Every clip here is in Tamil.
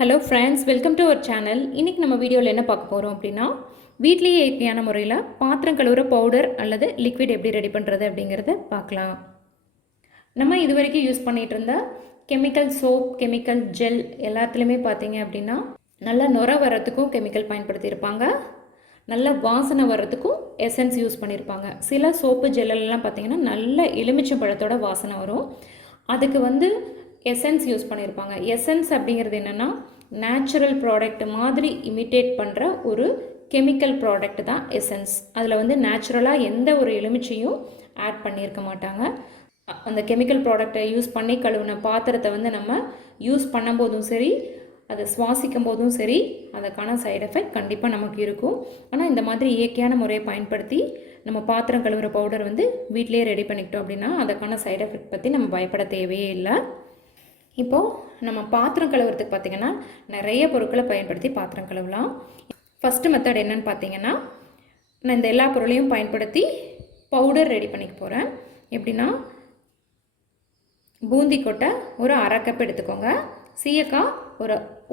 Hello friends, welcome to our channel. இன்றைக்கி நம்ம வீடியோவில் என்ன பார்க்க போகிறோம் அப்படின்னா, வீட்லேயே இயற்கையான முறையில் பாத்திரம் கழுவுற பவுடர் அல்லது லிக்விட் எப்படி ரெடி பண்ணுறது அப்படிங்கிறத பார்க்கலாம். நம்ம இது வரைக்கும் யூஸ் பண்ணிகிட்டு இருந்த கெமிக்கல் சோப், கெமிக்கல் ஜெல் எல்லாத்துலேயுமே பார்த்தீங்க அப்படின்னா நல்லா நுர வர்றதுக்கும் கெமிக்கல் பயன்படுத்தியிருப்பாங்க, நல்ல வாசனை வர்றதுக்கும் எசன்ஸ் யூஸ் பண்ணியிருப்பாங்க. சில சோப்பு ஜெல்லெல்லாம் பார்த்தீங்கன்னா நல்ல எலுமிச்சம்பழத்தோட வாசனை வரும், அதுக்கு எசன்ஸ் யூஸ் பண்ணியிருப்பாங்க. எசன்ஸ் அப்படிங்கிறது என்னென்னா நேச்சுரல் ப்ராடக்ட் மாதிரி இமிட்டேட் பண்ணுற ஒரு கெமிக்கல் ப்ராடக்ட் தான் எசன்ஸ். அதில் நேச்சுரலாக எந்த ஒரு எலுமிச்சையும் ஆட் பண்ணியிருக்க மாட்டாங்க. அந்த கெமிக்கல் ப்ராடக்டை யூஸ் பண்ணி கழுவுன பாத்திரத்தை நம்ம யூஸ் பண்ணும்போதும் சரி, அதை சுவாசிக்கும் போதும் சரி, அதுக்கான சைடு எஃபெக்ட் கண்டிப்பாக நமக்கு இருக்கும். ஆனால் இந்த மாதிரி இயற்கையான முறையை பயன்படுத்தி நம்ம பாத்திரம் கழுவுற பவுடர் வீட்டிலே ரெடி பண்ணிக்கிட்டோம் அப்படின்னா அதுக்கான சைடு எஃபெக்ட் பற்றி நம்ம பயப்பட தேவையே இல்லை. இப்போது நம்ம பாத்திரம் கழுவுறதுக்கு பார்த்திங்கன்னா நிறைய பொருட்களை பயன்படுத்தி பாத்திரம் கழுவலாம். ஃபஸ்ட்டு மெத்தட் என்னென்னு பார்த்தீங்கன்னா, நான் இந்த எல்லா பொருளையும் பயன்படுத்தி பவுடர் ரெடி பண்ணிக்க போகிறேன். எப்படின்னா, பூந்தி கொட்டை ஒரு 1/2 கப் எடுத்துக்கோங்க, சீயக்காய்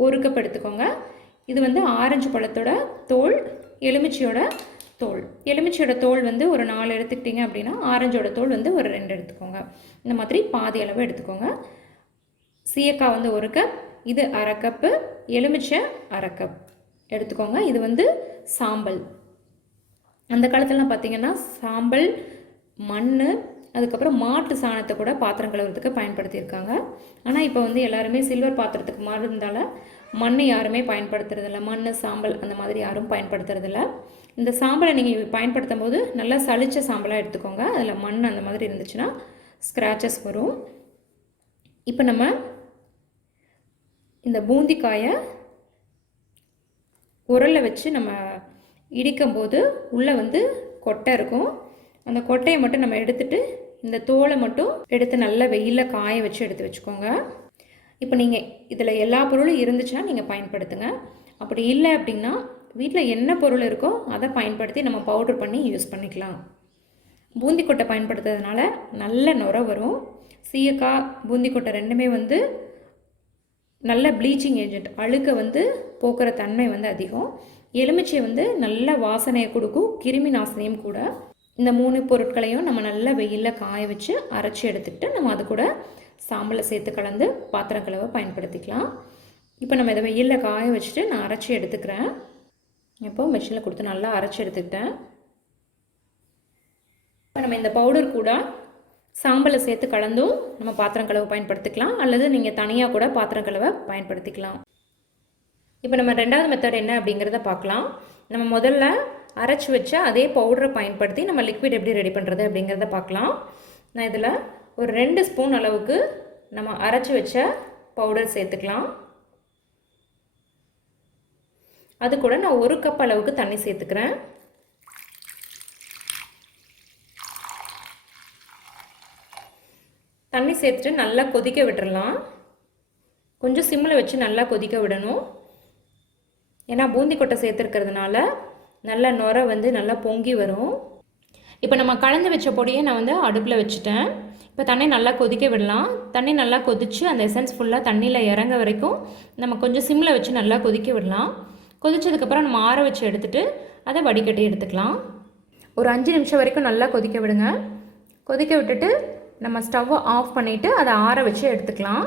ஒரு கப் எடுத்துக்கோங்க. இது ஆரஞ்சு பழத்தோட தோல், எலுமிச்சையோட தோல். எலுமிச்சையோட தோல் ஒரு 4 எடுத்துக்கிட்டிங்க அப்படின்னா ஆரஞ்சோட தோல் ஒரு 2 எடுத்துக்கோங்க. இந்த மாதிரி பாதி அளவு எடுத்துக்கோங்க. சீயக்காய் 1 கப், இது 1/2 கப்பு, எலுமிச்சை 1/2 கப் எடுத்துக்கோங்க. இது சாம்பல். அந்த காலத்துலலாம் பார்த்திங்கன்னா சாம்பல், மண், அதுக்கப்புறம் மாட்டு சாணத்தை கூட பாத்திரம் கழுவுறதுக்கு பயன்படுத்தியிருக்காங்க. ஆனால் இப்போ எல்லாருமே சில்வர் பாத்திரத்துக்கு மாறுறதால மண் யாருமே பயன்படுத்துறதில்ல. மண், சாம்பல் அந்த மாதிரி யாரும் பயன்படுத்துறதில்ல. இந்த சாம்பலை நீங்கள் பயன்படுத்தும் போது நல்லா சளிச்ச சாம்பலாக எடுத்துக்கோங்க. அதில் மண் அந்த மாதிரி இருந்துச்சுன்னா ஸ்க்ராச்சஸ் வரும். இப்போ நம்ம இந்த பூந்திக்காயை உரலில் வச்சு நம்ம இடிக்கும்போது உள்ளே கொட்டை இருக்கும். அந்த கொட்டையை மட்டும் நம்ம எடுத்துட்டு இந்த தோலை மட்டும் எடுத்து நல்லா வெயிலில் காய வச்சு எடுத்து வச்சுக்கோங்க. இப்போ நீங்கள் இதில் எல்லா பொருளும் இருந்துச்சுன்னா நீங்கள் பயன்படுத்துங்க. அப்படி இல்லை அப்படின்னா வீட்டில் என்ன பொருள் இருக்கோ அதை பயன்படுத்தி நம்ம பவுடர் பண்ணி யூஸ் பண்ணிக்கலாம். பூந்தி கொட்டை பயன்படுத்துறதுனால நல்ல நுர வரும். சீயக்காய், பூந்தி கொட்டை ரெண்டுமே நல்ல ப்ளீச்சிங் ஏஜென்ட், அழுக்கை போக்குற தன்மை அதிகம். எலுமிச்சை நல்ல வாசனையை கொடுக்கும், கிருமி நாசினியும் கூட. இந்த 3 பொருட்களையும் நம்ம நல்லா வெயிலில் காய வச்சு அரைச்சி எடுத்துக்கிட்டு நம்ம அது கூட சாம்பலை சேர்த்து கலந்து பாத்திரம் கழுவ பயன்படுத்திக்கலாம். இப்போ நம்ம இதை வெயிலில் காய வச்சுட்டு நான் அரைச்சி எடுத்துக்கிறேன். இப்போது மிஷினில் கொடுத்து நல்லா அரைச்சி எடுத்துக்கிட்டேன். இப்போ நம்ம இந்த பவுடர் கூட சாம்பலை சேர்த்து கலந்தும் நம்ம பாத்திரம் கழுவ பயன்படுத்திக்கலாம், அல்லது நீங்கள் தனியாக கூட பாத்திரம் கழுவ பயன்படுத்திக்கலாம். இப்போ நம்ம 2வது மெத்தட் என்ன அப்படிங்கிறத பார்க்கலாம். நம்ம முதல்ல அரைச்சி வச்ச அதே பவுடரை பயன்படுத்தி நம்ம லிக்விட் எப்படி ரெடி பண்ணுறது அப்படிங்கிறத பார்க்கலாம். நான் இதில் ஒரு 2 ஸ்பூன் அளவுக்கு நம்ம அரைச்சி வச்ச பவுடர் சேர்த்துக்கலாம். அது கூட நான் 1 கப் அளவுக்கு தண்ணி சேர்த்துக்கிறேன். தண்ணி சேர்த்துட்டு நல்லா கொதிக்க விட்டுறலாம். கொஞ்சம் சிம்மில் வச்சு நல்லா கொதிக்க விடணும். ஏன்னா பூந்தி கொட்டை சேர்த்துருக்கிறதுனால நல்லா நுர நல்லா பொங்கி வரும். இப்போ நம்ம கலந்து வச்ச பொடியை நான் அடுப்பில் வச்சுட்டேன். இப்போ தண்ணி நல்லா கொதிக்க விடலாம். தண்ணி நல்லா கொதித்து அந்த எசன்ஸ் ஃபுல்லாக தண்ணியில் இறங்க வரைக்கும் நம்ம கொஞ்சம் சிம்மில் வச்சு நல்லா கொதிக்க விடலாம். கொதித்ததுக்கப்புறம் நம்ம ஆற வச்சு எடுத்துகிட்டு அதை வடிகட்டி எடுத்துக்கலாம். ஒரு 5 நிமிஷம் வரைக்கும் நல்லா கொதிக்க விடுங்க. கொதிக்க விட்டுட்டு நம்ம ஸ்டவ்வை ஆஃப் பண்ணிவிட்டு அதை ஆற வச்சு எடுத்துக்கலாம்.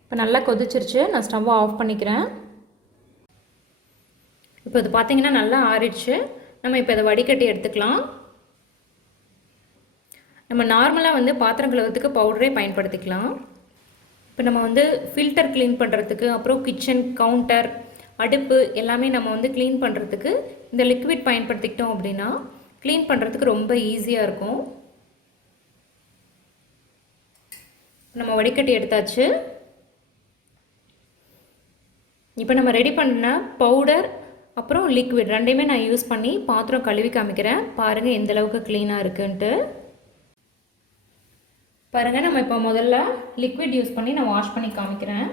இப்போ நல்லா கொதிச்சிருச்சு, நான் ஸ்டவ்வை ஆஃப் பண்ணிக்கிறேன். இப்போ இது பார்த்திங்கன்னா நல்லா ஆறிடுச்சு. நம்ம இப்போ இதை வடிகட்டி எடுத்துக்கலாம். நம்ம நார்மலாக பாத்திரம் கழுவுறதுக்கு பவுடரே பயன்படுத்திக்கலாம். இப்போ நம்ம ஃபில்டர் க்ளீன் பண்ணுறதுக்கு, அப்புறம் கிச்சன் கவுண்டர், அடுப்பு எல்லாமே நம்ம க்ளீன் பண்ணுறதுக்கு இந்த லிக்விட் பயன்படுத்திக்கிட்டோம் அப்படின்னா க்ளீன் பண்ணுறதுக்கு ரொம்ப ஈஸியாக இருக்கும். நம்ம வடிகட்டி எடுத்தாச்சு. இப்போ நம்ம ரெடி பண்ண பவுடர் அப்புறம் லிக்விட் ரெண்டையுமே நான் யூஸ் பண்ணி பாத்திரம் கழுவி காமிக்கிறேன். பாருங்கள் எந்த அளவுக்கு க்ளீனாக இருக்குன்ட்டு. பாருங்கள், நம்ம இப்போ முதல்ல லிக்விட் யூஸ் பண்ணி நான் வாஷ் பண்ணி காமிக்கிறேன்.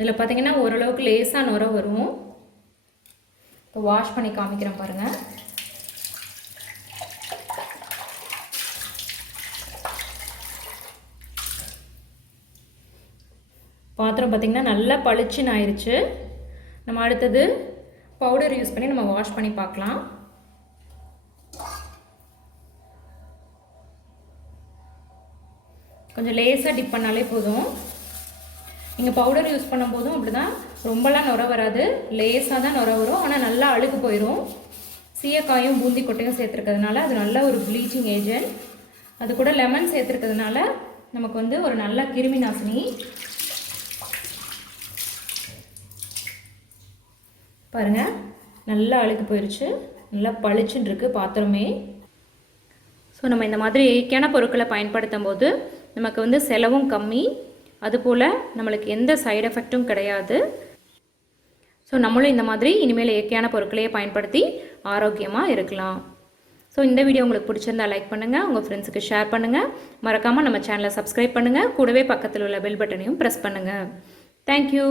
இதில் பார்த்தீங்கன்னா ஓரளவுக்கு லேசாக நுர வரும். இப்போ வாஷ் பண்ணி காமிக்கிறேன் பாருங்கள். பாத்திரம் பார்த்திங்கன்னா நல்லா பளிச்சுன்னு ஆயிடுச்சு. நம்ம அடுத்தது பவுடர் யூஸ் பண்ணி நம்ம வாஷ் பண்ணி பார்க்கலாம். கொஞ்சம் லேசாக டிப் பண்ணாலே போதும். நீங்கள் பவுடர் யூஸ் பண்ணும்போதும் அப்படி தான், ரொம்பலாம் நுர வராது, லேசாக தான் நுர வரும். ஆனால் நல்லா அழுக்கு போயிடும். சீயக்காயும் பூந்தி கொட்டையும் சேர்த்துருக்கிறதுனால அது நல்ல ஒரு ப்ளீச்சிங் ஏஜென்ட். அது கூட லெமன் சேர்த்துருக்கிறதுனால நமக்கு வந்து ஒரு நல்ல கிருமி நாசினி. பாருங்கள், நல்லா அழுக்கு போயிடுச்சு, நல்லா பளிச்சுன்னு இருக்குது பாத்திரமே. ஸோ நம்ம இந்த மாதிரி இயற்கையான பொருட்களை பயன்படுத்தும் போது நமக்கு வந்து செலவும் கம்மி, அதுபோல் நம்மளுக்கு எந்த சைடு எஃபெக்ட்டும் கிடையாது. ஸோ நம்மளும் இந்த மாதிரி இனிமேல் இயற்கையான பொருட்களையே பயன்படுத்தி ஆரோக்கியமாக இருக்கலாம். ஸோ இந்த வீடியோ உங்களுக்கு பிடிச்சிருந்தா லைக் பண்ணுங்கள், உங்கள் ஃப்ரெண்ட்ஸுக்கு ஷேர் பண்ணுங்கள், மறக்காமல் நம்ம சேனலை சப்ஸ்கிரைப் பண்ணுங்கள், கூடவே பக்கத்தில் உள்ள பெல் பட்டனையும் ப்ரெஸ் பண்ணுங்கள். தேங்க்யூ.